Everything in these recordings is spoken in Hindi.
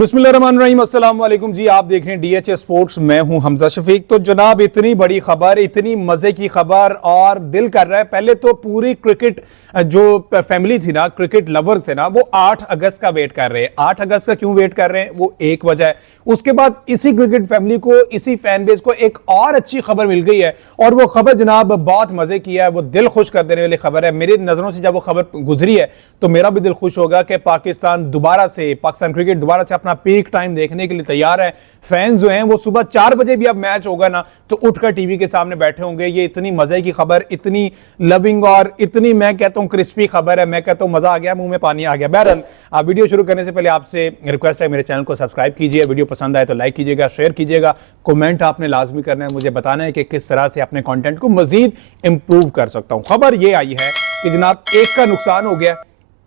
बिस्मिल्लाहिर्रहमानिर्रहीम, अस्सलाम वालेकुम जी। आप देख रहे हैं डीएचएस स्पोर्ट्स, मैं हूं हमजा शफीक। तो जनाब, इतनी बड़ी खबर, इतनी मजे की खबर और दिल कर रहा है पहले तो पूरी क्रिकेट जो फैमिली थी ना, क्रिकेट लवर्स है ना, वो 8 अगस्त का वेट कर रहे हैं। 8 अगस्त का क्यों वेट कर रहे हैं, वो एक वजह है। उसके बाद इसी क्रिकेट फैमिली को, इसी फैन बेस को एक और अच्छी खबर मिल गई है और वो खबर जनाब बहुत मजे की है, वो दिल खुश कर देने वाली खबर है। मेरी नजरों से जब वो खबर गुजरी है तो मेरा भी दिल खुश होगा कि पाकिस्तान क्रिकेट दोबारा से अपना पीक टाइम देखने के लिए तैयार है। फैंस जो हैं वो सुबह 4 बजे भी अब मैच होगा ना तो उठकर टीवी के सामने बैठे होंगे। ये इतनी मजे की खबर, इतनी लविंग और इतनी, मैं कहता हूं, क्रिस्पी खबर है। मैं कहता हूं मजा आ गया, मुंह में पानी आ गया। बहरहाल, आप वीडियो शुरू करने से पहले आपसे रिक्वेस्ट है, मेरे चैनल को सब्सक्राइब कीजिए। वीडियो पसंद आए तो लाइक कीजिएगा, शेयर कीजिएगा, कमेंट आपने लाजमी करना है, मुझे बताना है कि किस तरह से अपने कंटेंट को मजीद इंप्रूव कर सकता हूं। खबर ये आई है कि जनाब एक का नुकसान हो गया,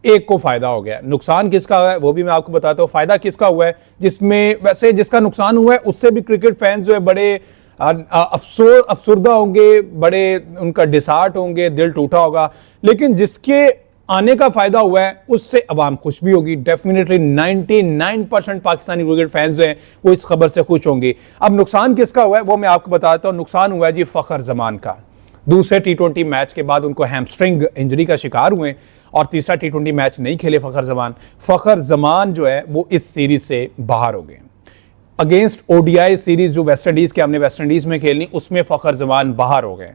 एक को फायदा हो गया। नुकसान किसका है वो भी मैं आपको बताता हूं, फायदा किसका हुआ है। जिसमें वैसे जिसका नुकसान हुआ है उससे भी क्रिकेट फैंस जो है बड़े अफसुर्दा होंगे, बड़े उनका डिसहार्ट होंगे, दिल टूटा होगा। लेकिन जिसके आने का फायदा हुआ है उससे अवाम खुश भी होगी। डेफिनेटली 99% पाकिस्तानी क्रिकेट फैंस जो हैं वो इस खबर से खुश होंगे। अब नुकसान किसका हुआ है वो मैं आपको बताता हूं। नुकसान हुआ है जी फखर जमान का। दूसरे टी20 मैच के बाद उनको हैमस्ट्रिंग इंजरी का शिकार हुए और तीसरा टी20 मैच नहीं खेले फखर जमान जो है वो इस सीरीज से बाहर हो गए। अगेंस्ट ओडीआई सीरीज जो वेस्ट इंडीज के हमने वेस्ट इंडीज में खेलनी, उसमें फखर जमान बाहर हो गए।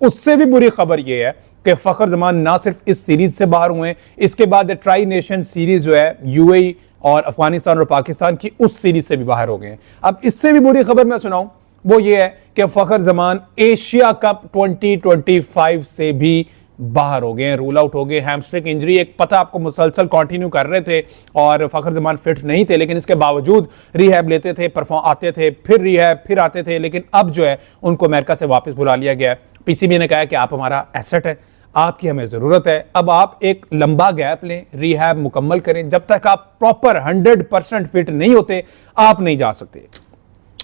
उससे भी बुरी खबर यह है कि फखर जमान ना सिर्फ इस सीरीज से बाहर हुए, इसके बाद ट्राई नेशन सीरीज जो है यूएई और अफगानिस्तान और पाकिस्तान की, उस सीरीज से भी बाहर हो गए। अब इससे भी बुरी खबर मैं सुनाऊं, वो ये है कि फखर जमान एशिया कप 2025 से भी बाहर हो गए, रूल आउट हो गए। हैमस्ट्रिंग इंजरी एक पता आपको मुसलसल कंटिन्यू कर रहे थे और फखर जमान फिट नहीं थे, लेकिन इसके बावजूद रिहैब लेते थे, परफॉर्म आते थे, फिर रिहैब, फिर आते थे। लेकिन अब जो है उनको अमेरिका से वापस बुला लिया गया है। पीसीबी ने कहा कि आप हमारा एसेट है, आपकी हमें जरूरत है, अब आप एक लंबा गैप लें, रिहैब मुकम्मल करें। जब तक आप प्रॉपर 100% फिट नहीं होते आप नहीं जा सकते।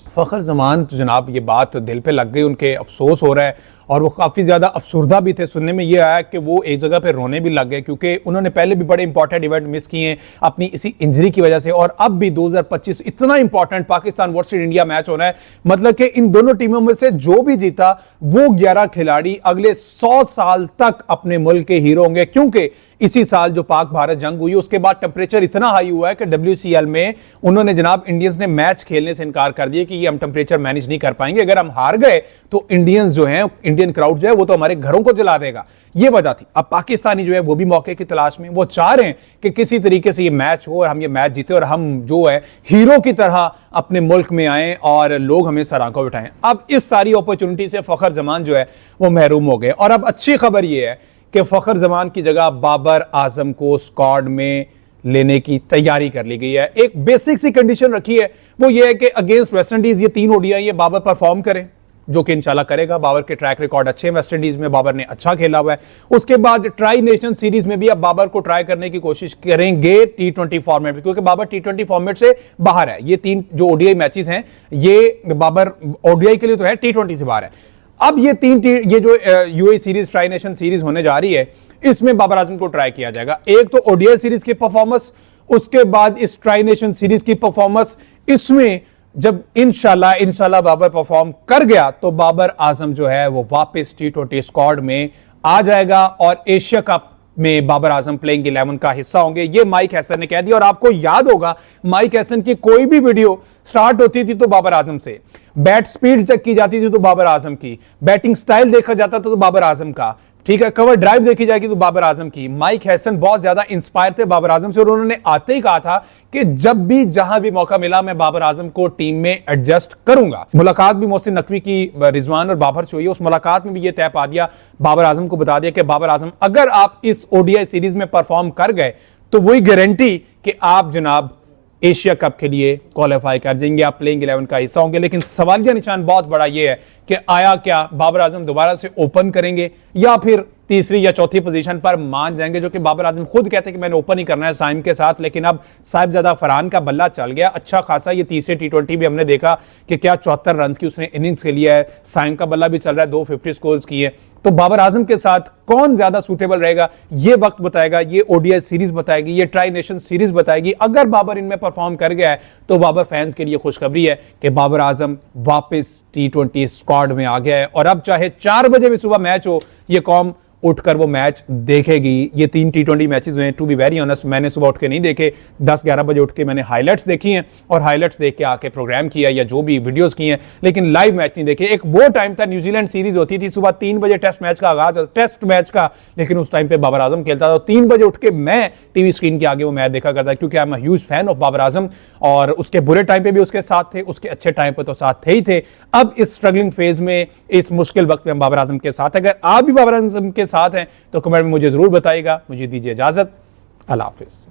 फखर जमान तो जनाब ये बात दिल पे लग गई, उनके अफसोस हो रहा है और वो काफ़ी ज़्यादा अफसुर्दा भी थे। सुनने में ये आया कि वो एक जगह पे रोने भी लग गए क्योंकि उन्होंने पहले भी बड़े इंपॉर्टेंट इवेंट मिस किए हैं अपनी इसी इंजरी की वजह से, और अब भी 2025 इतना important Pakistan versus India match होना है। मतलब कि इन दोनों टीमों में से जो भी जीता वो 11 खिलाड़ी अगले 100 साल तक अपने मुल्क के हीरो होंगे। क्योंकि इसी साल जो पाक भारत जंग हुई उसके बाद टेम्परेचर इतना हाई हुआ है कि WCL में उन्होंने जनाब इंडियंस ने मैच खेलने से इनकार कर दिया कि ये हम टेम्परेचर मैनेज नहीं कर पाएंगे, अगर हम हार गए तो इंडियंस जो हैं, इंडियन क्राउड जो है वो तो हमारे घरों को जला देगा। ये वजह थी। अब पाकिस्तानी जो है वो भी मौके की तलाश में, वो चाह रहे हैं कि किसी तरीके से ये मैच हो और हम ये मैच जीते और हम जो है हीरो की तरह अपने मुल्क में आए और लोग हमें सर आंखों बिठाएं। अब इस सारी अपॉर्चुनिटी से फखर जमान जो है वो महरूम हो गए। और अब अच्छी खबर ये है कि फखर जमान की जगह बाबर आजम को स्क्वाड में लेने की तैयारी कर ली गई है। एक बेसिक सी कंडीशन रखी है, वो ये है कि अगेंस्ट वेस्ट इंडीज ये 3 ओडीआई ये बाबर परफॉर्म करें, जो कि इंशाल्लाह करेगा। बाबर के ट्रैक रिकॉर्ड अच्छे हैं, वेस्ट इंडीज में बाबर ने अच्छा खेला हुआ है। उसके बाद ट्राई नेशन सीरीज में भी अब बाबर को ट्राई करने की कोशिश करेंगे T20 फॉर्मेट में, क्योंकि बाबर T20 फॉर्मेट से बाहर है। ये 3 जो ओडीआई मैचेस हैं ये बाबर ओडीआई के लिए तो है, T20 से बाहर है। अब ये ये जो UAE series, tri nation series होने जा रही है, इसमें बाबर आजम को ट्राई किया जाएगा। एक तो ओडीआई सीरीज की परफॉर्मेंस, उसके बाद इस ट्राई नेशन सीरीज की परफॉर्मेंस। इसमें जब इंशाल्लाह बाबर परफॉर्म कर गया तो बाबर आजम जो है वो वापस T20 स्क्वाड में आ जाएगा और एशिया कप में बाबर आजम प्लेइंग 11 का हिस्सा होंगे। ये माइक हैसन ने कह दिया। और आपको याद होगा माइक हैसन की कोई भी वीडियो स्टार्ट होती थी तो बाबर आजम से, बैट स्पीड चेक की जाती थी तो बाबर आजम की, बैटिंग स्टाइल देखा जाता था तो बाबर आजम का, ठीक है, कवर ड्राइव देखी जाएगी तो बाबर आजम की। माइक हैसन बहुत ज्यादा इंस्पायर थे बाबर आजम से और उन्होंने आते ही कहा था कि जब भी जहां भी मौका मिला मैं बाबर आजम को टीम में एडजस्ट करूंगा। मुलाकात भी मोहसिन नकवी की रिजवान और बाबर से हुई है। उस मुलाकात में भी यह तय पा दिया, बाबर आजम को बता दिया कि बाबर आजम अगर आप इस ओडीआई सीरीज में परफॉर्म कर गए तो वही गारंटी कि आप जनाब एशिया कप के लिए क्वालिफाई कर जाएंगे, आप प्लेइंग 11 का हिस्सा होंगे। लेकिन सवालिया निशान बहुत बड़ा यह है कि आया क्या बाबर आजम दोबारा से ओपन करेंगे या फिर तीसरी या चौथी पोजीशन पर मान जाएंगे, जो कि बाबर आजम खुद कहते हैं कि मैंने ओपन ही करना है साइम के साथ। लेकिन अब साहिबजादा फरहान का बल्ला चल गया अच्छा खासा। ये तीसरे टी20 भी हमने देखा कि क्या 74 रन की उसने इनिंग्स खेली है। साइम का बल्ला भी चल रहा है, 250 स्कोर्स किए। तो बाबर आजम के साथ कौन ज्यादा सूटेबल रहेगा ये वक्त बताएगा, ये ओडीआई सीरीज बताएगी, ये ट्राई नेशन सीरीज बताएगी। अगर बाबर इनमें परफॉर्म कर गया है तो बाबर फैंस के लिए खुशखबरी है कि बाबर आजम वापस टी20 स्क्वाड में आ गया है। और अब चाहे 4 बजे भी सुबह मैच हो, ये कौम उठकर वो मैच देखेगी। ये 3 टी20 मैचेस हुए हैं, टू बी वेरी ऑनेस्ट मैंने सुबह उठ के नहीं देखे, 10-11 बजे उठ के मैंने हाइलाइट्स देखी हैं और हाइलाइट्स देख के आके प्रोग्राम किया या जो भी वीडियोस की हैं, लेकिन लाइव मैच नहीं देखे। एक वो टाइम था न्यूजीलैंड सीरीज होती थी सुबह 3 बजे टेस्ट मैच का आगाज, टेस्ट मैच का, लेकिन उस टाइम पे बाबर आजम खेलता था। 3 बजे उठ के मैं टीवी स्क्रीन के आगे वो मैच देखा करता, क्योंकि I am a huge fan of Babar Azam. और उसके बुरे टाइम पे भी उसके साथ थे, उसके अच्छे टाइम पे तो साथ थे ही थे। अब इस स्ट्रगलिंग फेज में, इस मुश्किल वक्त में हम बाबर आजम के साथ। अगर आप भी बाबर आजम के साथ हैं तो कमेंट में मुझे जरूर बताइएगा। मुझे दीजिए इजाजत, अल्लाह हाफिज।